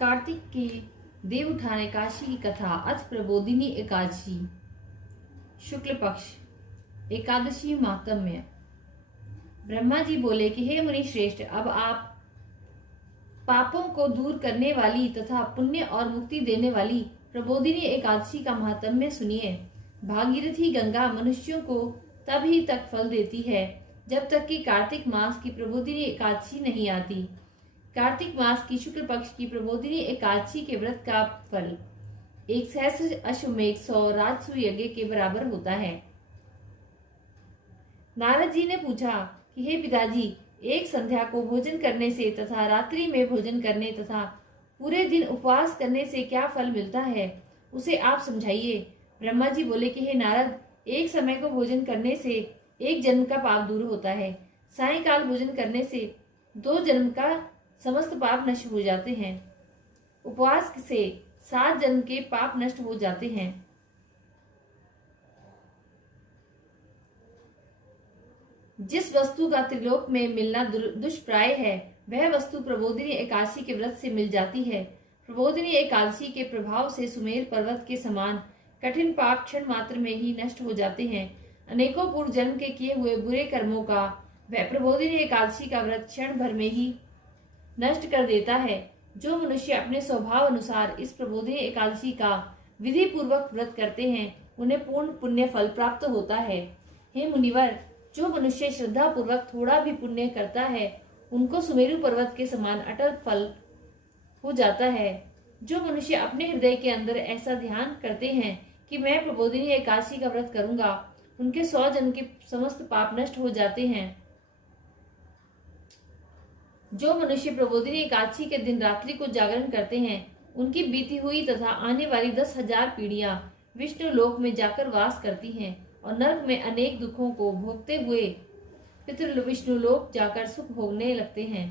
कार्तिक के देवउठान एकादशी की कथा। अथ प्रबोधिनी एकादशी। शुक्ल पक्ष एकादशी महात्म्य। ब्रह्मा जी बोले कि हे मुनि श्रेष्ठ, अब आप पापों को दूर करने वाली तथा पुण्य और मुक्ति देने वाली प्रबोधिनी एकादशी का महात्म्य सुनिए। भागीरथी गंगा मनुष्यों को तभी तक फल देती है जब तक कि कार्तिक मास की प्रबोधिनी एकादशी नहीं आती। कार्तिक मास की शुक्ल पक्ष की प्रबोधिनी एकादशी के व्रत का फल 1 सहस्त्र अश्वमेध 100 राजसूय यज्ञ के बराबर होता है। नारद जी ने पूछा कि हे पिताजी, एक संध्या को भोजन करने से तथा रात्रि में भोजन करने तथा पूरे दिन उपवास करने से क्या फल मिलता है, उसे आप समझाइए। ब्रह्मा जी बोले कि हे नारद, एक समय को भोजन करने से 1 जन्म का पाप दूर होता है। सायंकाल भोजन करने से 2 जन्म का समस्त पाप नष्ट हो जाते हैं। उपवास से 7 जन्म के पाप नष्ट हो जाते हैं। जिस वस्तु का त्रिलोक में मिलना दुष्प्राय है, वह वस्तु प्रबोधिनी एकादशी के व्रत से मिल जाती है। प्रबोधिनी एकादशी के प्रभाव से सुमेर पर्वत के समान कठिन पाप क्षण मात्र में ही नष्ट हो जाते हैं। अनेकों पूर्व जन्म के किए हुए बुरे कर्मों का वह प्रबोधिनी एकादशी का व्रत क्षण भर में ही नष्ट कर देता है। जो मनुष्य अपने स्वभाव अनुसार इस प्रबोधिनी एकादशी का विधि पूर्वक व्रत करते हैं, उन्हें पूर्ण पुण्य फल प्राप्त होता है। हे मुनिवर, जो मनुष्य श्रद्धा पूर्वक थोड़ा भी पुण्य करता है, उनको सुमेरु पर्वत के समान अटल फल हो जाता है। जो मनुष्य अपने हृदय के अंदर ऐसा ध्यान करते हैं कि मैं प्रबोधिनी एकादशी का व्रत करूंगा, उनके 100 जन्म के समस्त पाप नष्ट हो जाते हैं। जो मनुष्य प्रबोधिनी एकादशी के दिन रात्रि को जागरण करते हैं, उनकी बीती हुई तथा आने वाली 10,000 पीढ़ियां विष्णु लोक में जाकर वास करती हैं और नरक में अनेक दुखों को भोगते हुए पितृ विष्णु लोक जाकर सुख भोगने लगते हैं।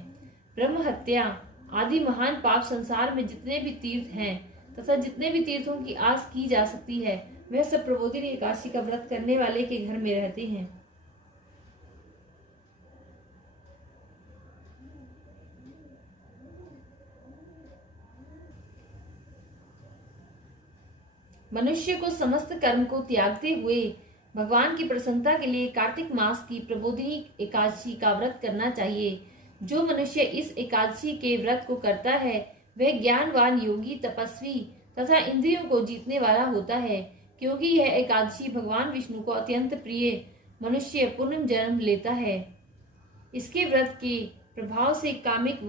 ब्रह्म हत्या आदि महान पाप संसार में जितने भी तीर्थ हैं तथा जितने भी तीर्थों की आस की जा सकती है, वह सब प्रबोधिनी एकादशी का व्रत करने वाले के घर में रहते हैं। मनुष्य को समस्त कर्म को त्यागते हुए भगवान की प्रसन्नता के लिए कार्तिक मास की प्रबोधिनी एकादशी का व्रत करना चाहिए। जो मनुष्य इस एकादशी के व्रत को करता है, वह ज्ञानवान योगी तपस्वी तथा इंद्रियों को जीतने वाला होता है, क्योंकि यह एकादशी भगवान विष्णु को अत्यंत प्रिय मनुष्य पुनः जन्म लेता है। इसके व्रत के प्रभाव से कामिक